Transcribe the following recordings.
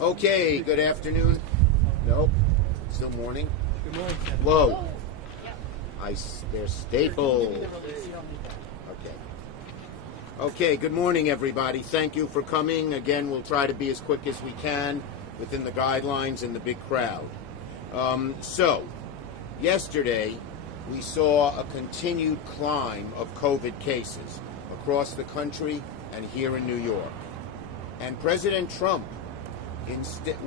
Okay, good afternoon. Nope, still morning. Good morning, Ken. Whoa. They're stapled. Okay, good morning, everybody. Thank you for coming. Again, we'll try to be as quick as we can within the guidelines and the big crowd. So, yesterday, we saw a continued climb of COVID cases across the country and here in New York. And President Trump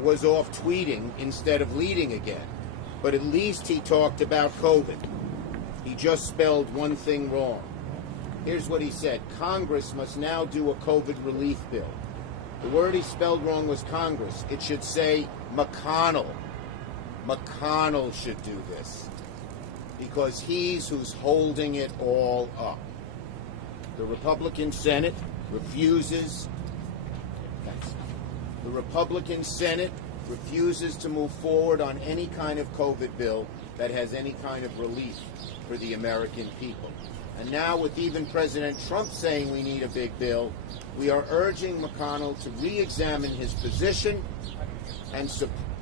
was off tweeting instead of leading again. But at least he talked about COVID. He just spelled one thing wrong. Here's what he said. Congress must now do a COVID relief bill. The word he spelled wrong was Congress. It should say McConnell. McConnell should do this because he's who's holding it all up. The Republican Senate refuses. The Republican Senate refuses to move forward on any kind of COVID bill that has any kind of relief for the American people. And now with even President Trump saying we need a big bill, we are urging McConnell to re-examine his position and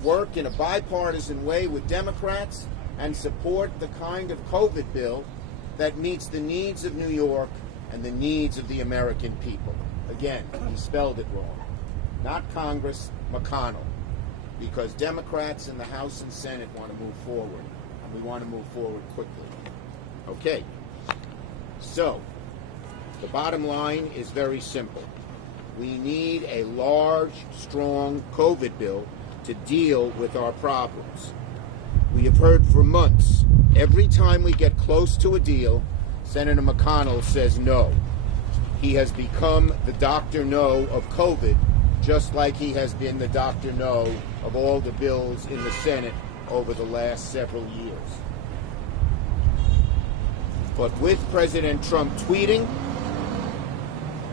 work in a bipartisan way with Democrats and support the kind of COVID bill that meets the needs of New York and the needs of the American people. Again, he spelled it wrong. Not Congress, McConnell. Because Democrats in the House and Senate want to move forward, and we want to move forward quickly. Okay. So, the bottom line is very simple. We need a large, strong COVID bill to deal with our problems. We have heard for months, every time we get close to a deal, Senator McConnell says no. He has become the Dr. No of COVID, just like he has been the Dr. No of all the bills in the Senate over the last several years. But with President Trump tweeting,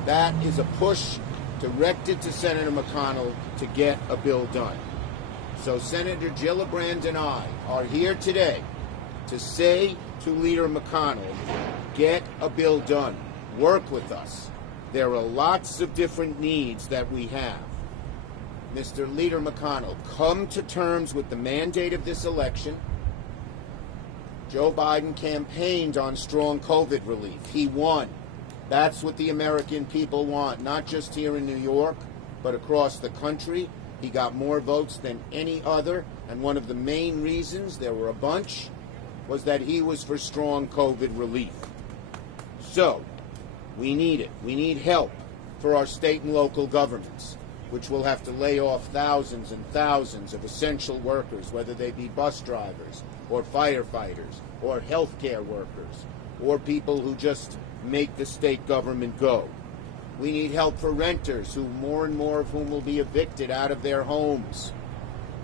that is a push directed to Senator McConnell to get a bill done. So Senator Gillibrand and I are here today to say to Leader McConnell, get a bill done. Work with us. There are lots of different needs that we have. Mr. Leader McConnell, come to terms with the mandate of this election. Joe Biden campaigned on strong COVID relief. He won. That's what the American people want, not just here in New York, but across the country. He got more votes than any other, and one of the main reasons, there were a bunch, was that he was for strong COVID relief. So, we need it. We need help for our state and local governments, which will have to lay off thousands and thousands of essential workers, whether they be bus drivers or firefighters or healthcare workers or people who just make the state government go. We need help for renters, who more and more of whom will be evicted out of their homes.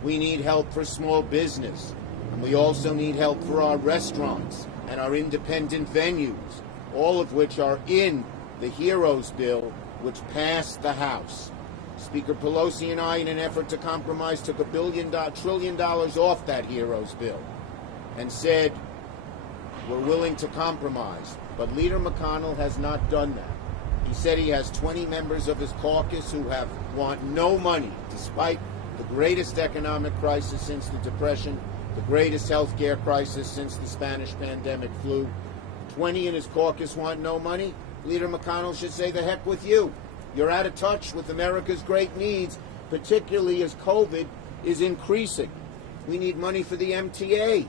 We need help for small business. And we also need help for our restaurants and our independent venues, all of which are in the HEROES bill, which passed the House. Speaker Pelosi and I, in an effort to compromise, took $1 trillion off that HEROES bill and said we're willing to compromise. But Leader McConnell has not done that. He said he has 20 members of his caucus who want no money, despite the greatest economic crisis since the Depression, the greatest health care crisis since the Spanish pandemic flu. 20 in his caucus want no money. Leader McConnell should say, the heck with you. You're out of touch with America's great needs, particularly as COVID is increasing. We need money for the MTA.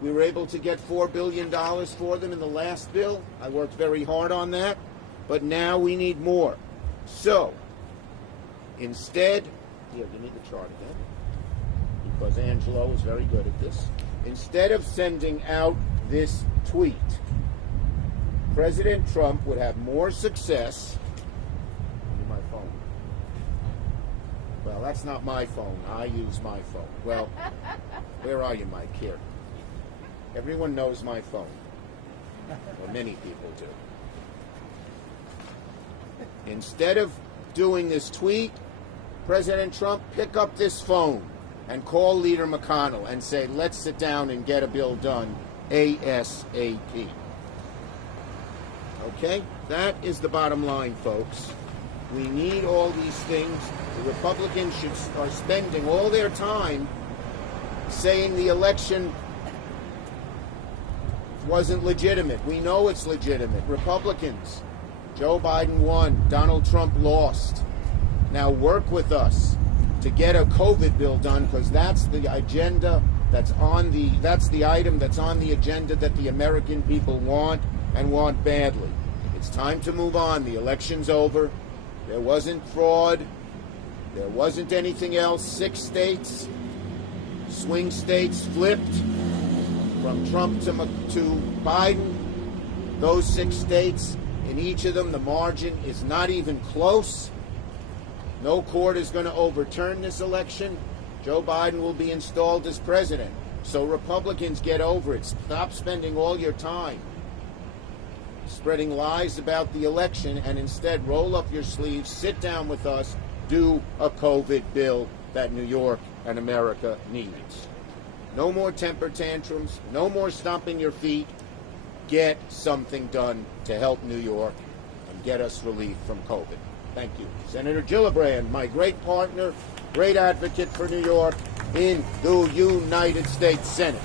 We were able to get $4 billion for them in the last bill. I worked very hard on that. But now we need more. So, instead, here, give me the chart again, because Angelo is very good at this. Instead of sending out this tweet, President Trump would have more success. My phone. Well, that's not my phone. I use my phone. Well, where are you, Mike? Here. Everyone knows my phone. Well, many people do. Instead of doing this tweet, President Trump, pick up this phone and call Leader McConnell and say, let's sit down and get a bill done ASAP. Okay? That is the bottom line, folks. We need all these things. The Republicans are spending all their time saying the election wasn't legitimate. We know it's legitimate. Republicans, Joe Biden won, Donald Trump lost. Now work with us to get a COVID bill done, because that's the agenda that's the item that's on the agenda that the American people want, and want badly. It's time to move on. The election's over. There wasn't fraud. There wasn't anything else. 6 states, swing states, flipped from Trump to Biden. Those 6 states, in each of them, the margin is not even close. No court is going to overturn this election. Joe Biden will be installed as president. So Republicans, get over it. Stop spending all your time spreading lies about the election, and instead roll up your sleeves, sit down with us, do a COVID bill that New York and America needs. No more temper tantrums, no more stomping your feet. Get something done to help New York and get us relief from COVID. Thank you. Senator Gillibrand, my great partner, great advocate for New York in the United States Senate.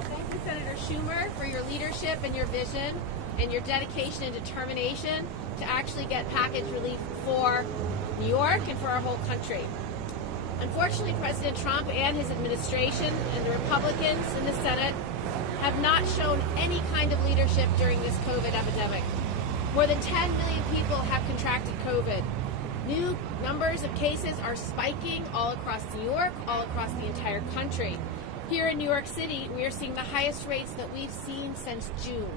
Thank you, Senator Schumer, for your leadership and your vision and your dedication and determination to actually get package relief for New York and for our whole country. Unfortunately, President Trump and his administration and the Republicans in the Senate have not shown any kind of leadership during this COVID epidemic. More than 10 million people have contracted COVID. New numbers of cases are spiking all across New York, all across the entire country. Here in New York City, we are seeing the highest rates that we've seen since June.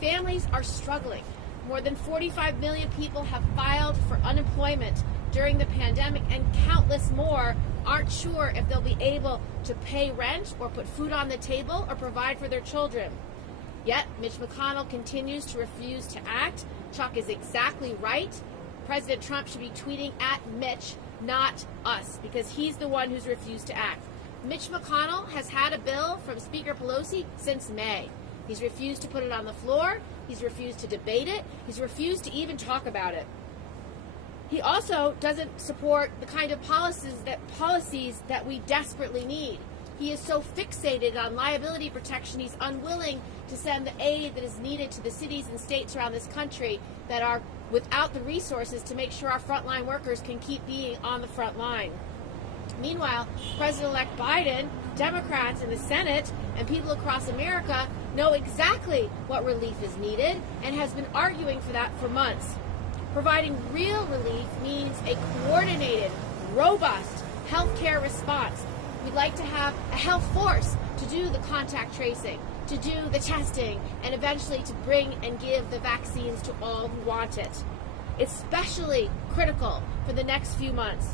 Families are struggling. More than 45 million people have filed for unemployment during the pandemic, and countless more aren't sure if they'll be able to pay rent or put food on the table or provide for their children. Yet, Mitch McConnell continues to refuse to act. Chuck is exactly right. President Trump should be tweeting at Mitch, not us, because he's the one who's refused to act. Mitch McConnell has had a bill from Speaker Pelosi since May. He's refused to put it on the floor. He's refused to debate it. He's refused to even talk about it. He also doesn't support the kind of policies that we desperately need. He is so fixated on liability protection, he's unwilling to send the aid that is needed to the cities and states around this country that are without the resources to make sure our frontline workers can keep being on the front line. Meanwhile, President-elect Biden, Democrats in the Senate, and people across America know exactly what relief is needed and has been arguing for that for months. Providing real relief means a coordinated, robust healthcare response. We'd like to have a health force to do the contact tracing, to do the testing, and eventually to bring and give the vaccines to all who want it. It's especially critical for the next few months.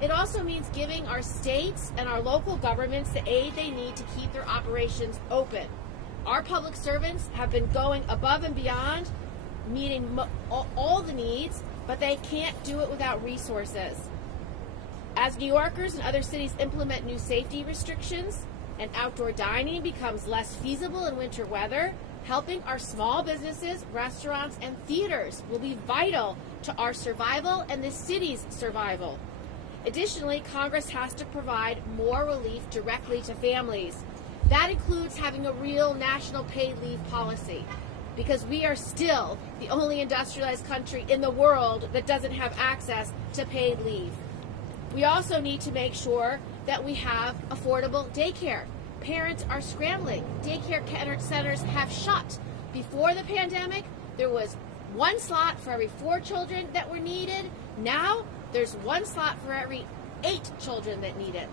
It also means giving our states and our local governments the aid they need to keep their operations open. Our public servants have been going above and beyond, meeting all the needs, but they can't do it without resources. As New Yorkers and other cities implement new safety restrictions and outdoor dining becomes less feasible in winter weather, helping our small businesses, restaurants, and theaters will be vital to our survival and the city's survival. Additionally, Congress has to provide more relief directly to families. That includes having a real national paid leave policy, because we are still the only industrialized country in the world that doesn't have access to paid leave. We also need to make sure that we have affordable daycare. Parents are scrambling. Daycare centers have shut. Before the pandemic, there was 1 slot for every 4 children that were needed. Now, there's 1 slot for every 8 children that need it.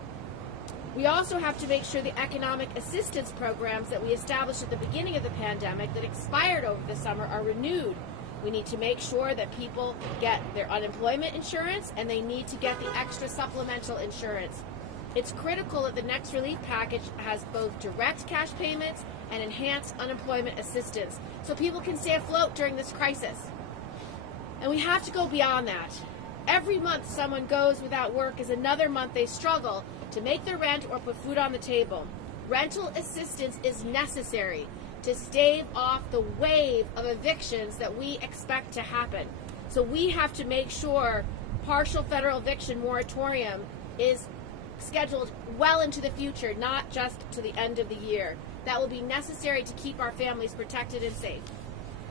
We also have to make sure the economic assistance programs that we established at the beginning of the pandemic that expired over the summer are renewed. We need to make sure that people get their unemployment insurance, and they need to get the extra supplemental insurance. It's critical that the next relief package has both direct cash payments and enhanced unemployment assistance so people can stay afloat during this crisis. And we have to go beyond that. Every month someone goes without work is another month they struggle to make their rent or put food on the table. Rental assistance is necessary to stave off the wave of evictions that we expect to happen. So we have to make sure partial federal eviction moratorium is scheduled well into the future, not just to the end of the year. That will be necessary to keep our families protected and safe.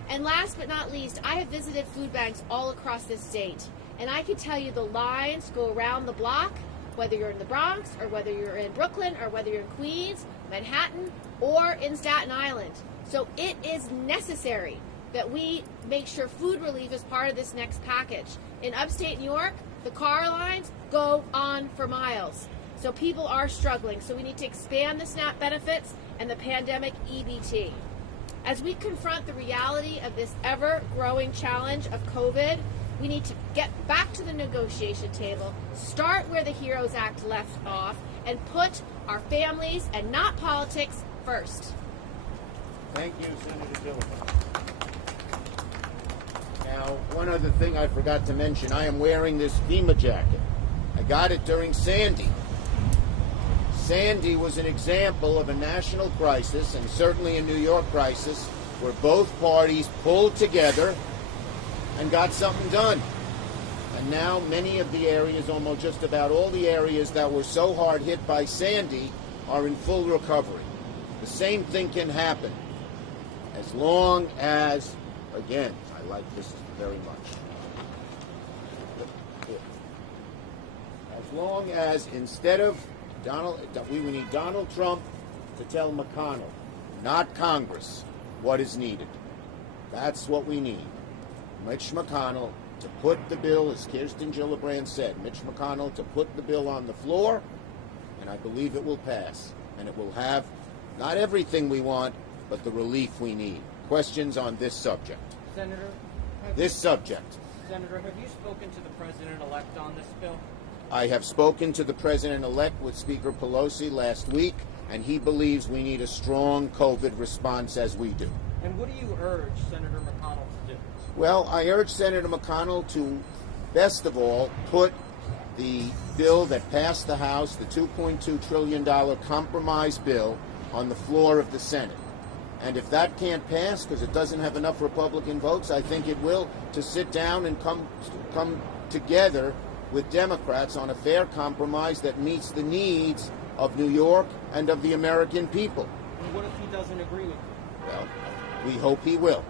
And last but not least, I have visited food banks all across this state, and I can tell you the lines go around the block, whether you're in the Bronx or whether you're in Brooklyn or whether you're in Queens, Manhattan, or in Staten Island. So it is necessary that we make sure food relief is part of this next package. In upstate New York, the car lines go on for miles. So people are struggling. So we need to expand the SNAP benefits and the pandemic EBT. As we confront the reality of this ever-growing challenge of COVID, we need to get back to the negotiation table, start where the HEROES Act left off, and put our families and not politics first. Thank you, Senator Gillibrand. Now, one other thing I forgot to mention, I am wearing this FEMA jacket. I got it during Sandy. Sandy was an example of a national crisis, and certainly a New York crisis, where both parties pulled together and got something done. And now many of the areas, almost just about all the areas that were so hard hit by Sandy, are in full recovery. The same thing can happen as long as, again, I like this very much. As long as instead of we need Donald Trump to tell McConnell, not Congress, what is needed. That's what we need. Mitch McConnell to put the bill, as Kirsten Gillibrand said, Mitch McConnell to put the bill on the floor, and I believe it will pass. And it will have not everything we want, but the relief we need. Questions on this subject? Senator, Senator, have you spoken to the President-elect on this bill? I have spoken to the President-elect with Speaker Pelosi last week, and he believes we need a strong COVID response as we do. And what do you urge Senator McConnell to do? Well, I urge Senator McConnell to, best of all, put the bill that passed the House, the $2.2 trillion compromise bill, on the floor of the Senate. And if that can't pass because it doesn't have enough Republican votes, I think it will, to sit down and come together with Democrats on a fair compromise that meets the needs of New York and of the American people. And what if he doesn't agree with you? Well, we hope he will.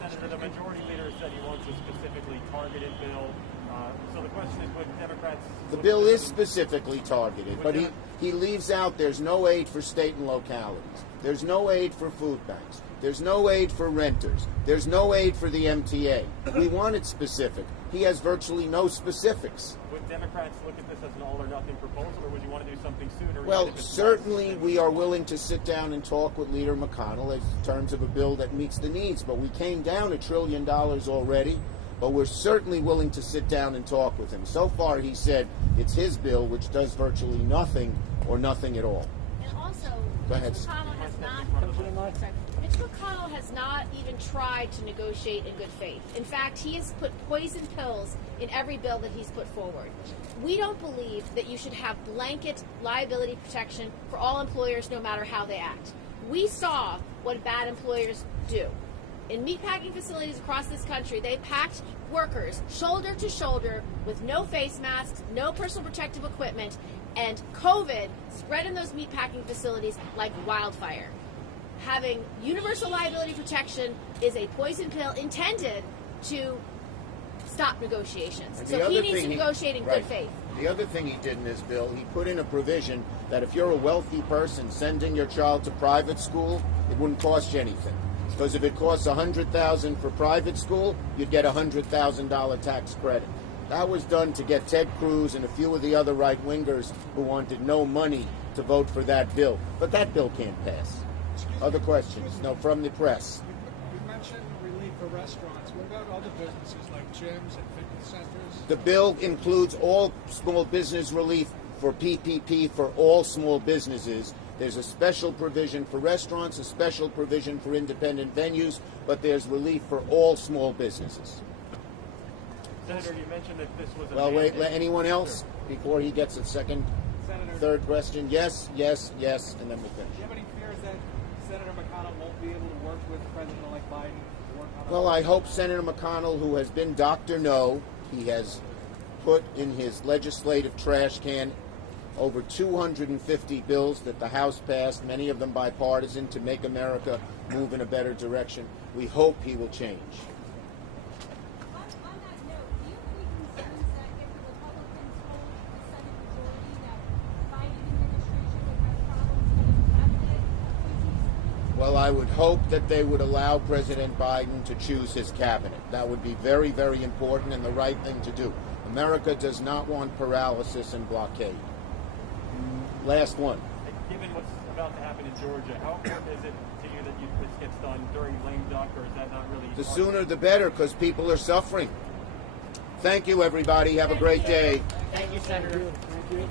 Senator, the majority leader said he wants a specifically targeted bill. So the question is, would Democrats... The bill is specifically targeted, but he leaves out there's no aid for state and localities. There's no aid for food banks. There's no aid for renters. There's no aid for the MTA. We want it specific. He has virtually no specifics. Would Democrats look at this as an all-or-nothing proposal, or would you want to do something sooner? Well, certainly we are willing to sit down and talk with Leader McConnell in terms of a bill that meets the needs. But we came down $1 trillion already, but we're certainly willing to sit down and talk with him. So far, he said it's his bill, which does virtually nothing or nothing at all. And also, Go ahead. Mitch McConnell has not even tried to negotiate in good faith. In fact, he has put poison pills in every bill that he's put forward. We don't believe that you should have blanket liability protection for all employers, no matter how they act. We saw what bad employers do. In meatpacking facilities across this country, they packed workers shoulder to shoulder with no face masks, no personal protective equipment, and COVID spread in those meatpacking facilities like wildfire. Having universal liability protection is a poison pill intended to stop negotiations. So he needs to negotiate in good faith. The other thing he did in his bill, he put in a provision that if you're a wealthy person sending your child to private school, it wouldn't cost you anything. Because if it costs $100,000 for private school, you'd get a $100,000 tax credit. That was done to get Ted Cruz and a few of the other right-wingers who wanted no money to vote for that bill. But that bill can't pass. Other questions? No, from the press. You mentioned relief for restaurants. What about other businesses like gyms and fitness centers? The bill includes all small business relief for PPP for all small businesses. There's a special provision for restaurants, a special provision for independent venues, but there's relief for all small businesses. Senator, you mentioned that this was a Well, wait, mandate. anyone else before he gets a second, Senator, third question? Yes, yes, yes, and then we'll do finish. you have any fears that Senator McConnell won't be able to work with President-elect Biden to work Well, I hope Senator McConnell, who has been Dr. No, he has put in his legislative trash can over 250 bills that the House passed, many of them bipartisan, to make America move in a better direction. We hope he will change. On that note, do you have any concerns that if the Republicans hold the Senate majority, that Biden administration would have problems getting cabinet appointees? Well, I would hope that they would allow President Biden to choose his cabinet. That would be very, very important and the right thing to do. America does not want paralysis and blockade. Last one. Given what's about to happen in Georgia, how important is it to you that this gets done during lame duck, or is that not really? The sooner the better, because people are suffering. Thank you, everybody. Have a great day. Thank you, Senator. Thank you.